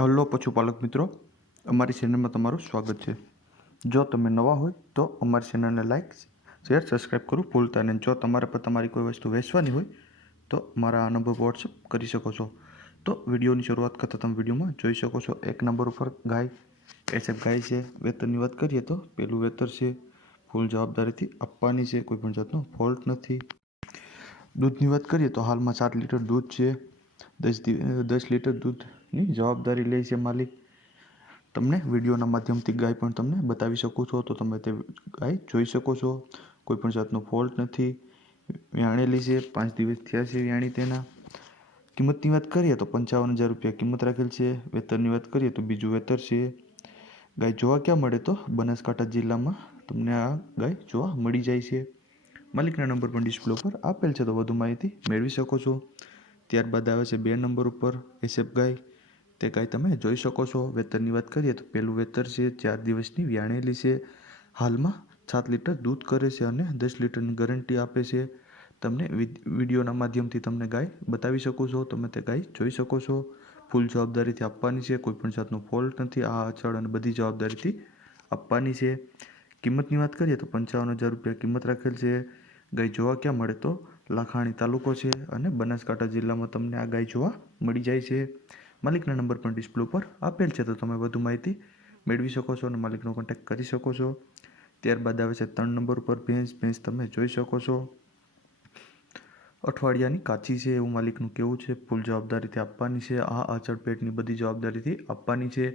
Hello પશુપાલક મિત્રો, અમારી ચેનલમાં તમારું સ્વાગત છે। જો તમે નવા હોય તો અમારી ચેનલને લાઇક શેર સબસ્ક્રાઈબ કરવું ભૂલતા નહીં। જો તમારે પર તમારી કોઈ વસ્તુ વેચવાની હોય તો મારા આ નંબર પર વોટ્સઅપ કરી શકો છો। તો વિડીયોની શરૂઆત કરતાં તમે વિડીયોમાં જોઈ શકો છો 1 નંબર ઉપર ગાય એસએફ ગાય છે। વેતરની વાત કરીએ તો પહેલું વેતર છે, ફૂલ જવાબદારીથી આપવાની છે, કોઈપણ જાતનો ફોલ્ટ નથી। દૂધની વાત કરીએ તો હાલમાં 7 લીટર દૂધ છે। 10 લીટર દૂધની જવાબદારી લે છે માલિક। તમને વિડીયોના માધ્યમથી ગાય પણ તમને બતાવી શકું છો, તો તમે તે ગાય જોઈ શકો છો। કોઈપણ જાતનો ફોલ્ટ નથી, વ્યાણેલી છે, 5 દિવસ થયા છે વ્યાણી તેના। કિંમતની વાત કરીએ તો 55,000 રૂપિયા કિંમત રાખેલ છે। વેતરની વાત કરીએ તો બીજું વેતર છે। ગાય જોવા ક્યાં મળે તો બનાસકાંઠા જિલ્લામાં તમને આ ગાય જોવા મળી જાય છે। માલિકના નંબર પણ ડિસ્પ્લે ઉપર આપેલ છે, તો વધુ માહિતી મેળવી શકો છો। ત્યારબાદ આવે છે 2 નંબર ઉપર એસએફ ગાય। તે ગાય તમે જોઈ શકો છો। વેતરની વાત કરીએ તો પહેલું વેતર છે, 4 દિવસની વ્યાણેલી છે। હાલમાં 7 લીટર દૂધ કરે છે અને 10 લીટરની ગેરંટી આપે છે। તમને વિડીયોના માધ્યમથી તમને ગાય બતાવી શકું છો, તમે તે ગાય જોઈ શકો છો। ફૂલ જવાબદારીથી આપવાની છે, કોઈપણ જાતનો ફોલ્ટ નથી। આ અચળ અને બધી જવાબદારીથી આપવાની છે। કિંમતની વાત કરીએ તો 55,000 રૂપિયા કિંમત રાખેલ છે। ગાય જોવા ક્યાં મળે તો લાખાણી તાલુકો છે અને બનાસકાંઠા જિલ્લામાં તમને આ ગાય જોવા મળી જાય છે। માલિકના નંબર પણ ડિસ્પ્લે ઉપર આપેલ છે, તો તમે વધુ માહિતી મેળવી શકો છો અને માલિકનો કોન્ટેક્ટ કરી શકો છો। ત્યારબાદ આવે છે 3 નંબર ઉપર ભેંસ તમે જોઈ શકો છો। અઠવાડિયાની કાચી છે એવું માલિકનું કહેવું છે। ફૂલ જવાબદારીથી આપવાની છે। આ અચળ પેટની બધી જવાબદારીથી આપવાની છે।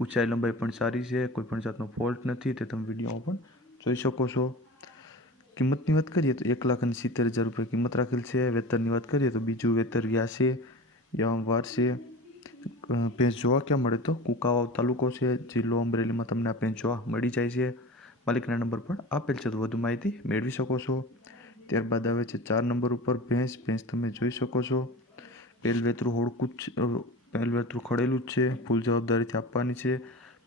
ઊંચાઈ લંબાઈ પણ સારી છે, કોઈપણ જાતનો ફોલ્ટ નથી, તે તમે વિડીયોમાં પણ જોઈ શકો છો। કિંમતની વાત કરીએ તો 1,70,000 રૂપિયા કિંમત રાખેલ છે। વેતરની વાત કરીએ તો બીજું વેતર વ્યાસે વાર છે। ભેંસ જોવા ક્યાં મળે તો કુંકાવાવ તાલુકો છે, જિલ્લો અમરેલીમાં તમને આ ભેંસ જોવા મળી જાય છે। માલિકના નંબર પણ આપેલ છે, તો વધુ માહિતી મેળવી શકો છો। ત્યારબાદ આવે છે 4 નંબર ઉપર ભેંસ તમે જોઈ શકો છો। પહેલ વેતરું હોડકું પહેલ વેતરું ખડેલું જ છે। ફૂલ જવાબદારીથી આપવાની છે।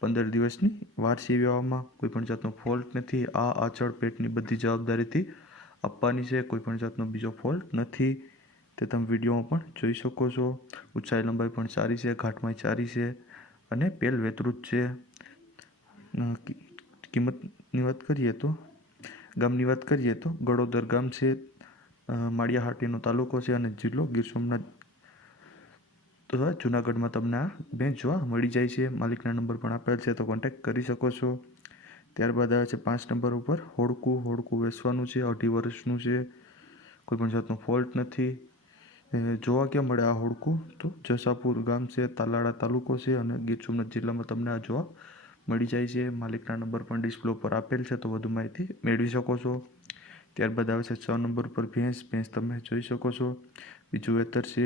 15 દિવસની વાર છે વ્યવહારમાં, કોઈપણ જાતનો ફોલ્ટ નથી। આ અચળ પેટની બધી જવાબદારીથી આપવાની છે, કોઈપણ જાતનો બીજો ફોલ્ટ નથી, તે તમે વિડીયોમાં પણ જોઈ શકો છો। ઊંચાઈ લંબાઈ પણ સારી છે, ઘાટમાઈ સારી છે અને પહેલ વેતરું જ છે। કિંમતની વાત કરીએ તો ગામની વાત કરીએ તો ગળોદર ગામ છે, માળિયાહાટીનો તાલુકો છે અને જિલ્લો ગીર સોમનાથ તથા જૂનાગઢમાં તમને આ ભેંસ જોવા મળી જાય છે। માલિકના નંબર પણ આપેલ છે, તો કોન્ટેક્ટ કરી શકો છો। ત્યારબાદ આવે છે 5 નંબર ઉપર હોડકું વેચવાનું છે, 2.5 વર્ષનું છે, કોઈપણ જાતનો ફોલ્ટ નથી। જોવા ક્યાં મળે આ હોડકું તો જસાપુર ગામ છે, તાલાળા તાલુકો છે અને ગીર સોમનાથ જિલ્લામાં તમને આ જોવા મળી જાય છે। માલિકના નંબર પણ ડિસ્પ્લે ઉપર આપેલ છે, તો વધુ માહિતી મેળવી શકો છો। ત્યારબાદ આવે છે 6 નંબર ઉપર ભેંસ તમે જોઈ શકો છો। બીજું વેતર છે,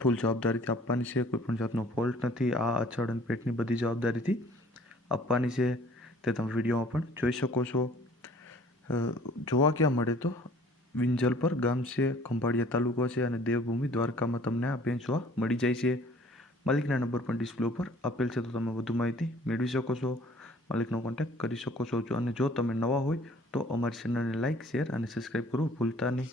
ફૂલ જવાબદારીથી આપવાની છે, કોઈપણ જાતનો ફોલ્ટ નથી। આ અચળ અને પેટની બધી જવાબદારીથી આપવાની છે, તે તમે વિડીયોમાં પણ જોઈ શકો છો। જોવા ક્યાં મળે તો વિંજલપર ગામ છે, ખંભાળિયા તાલુકો છે અને દેવભૂમિ દ્વારકામાં તમને આ ભેંસ જોવા મળી જાય છે। માલિકના નંબર પણ ડિસ્પ્લે ઉપર આપેલ છે, તો તમે વધુ માહિતી મેળવી શકો છો। માલિકનો કોન્ટેક્ટ કરી શકો છો અને જો તમે નવા હોય તો અમારી ચેનલને લાઇક શેર અને સબસ્ક્રાઈબ કરવું ભૂલતા નહીં।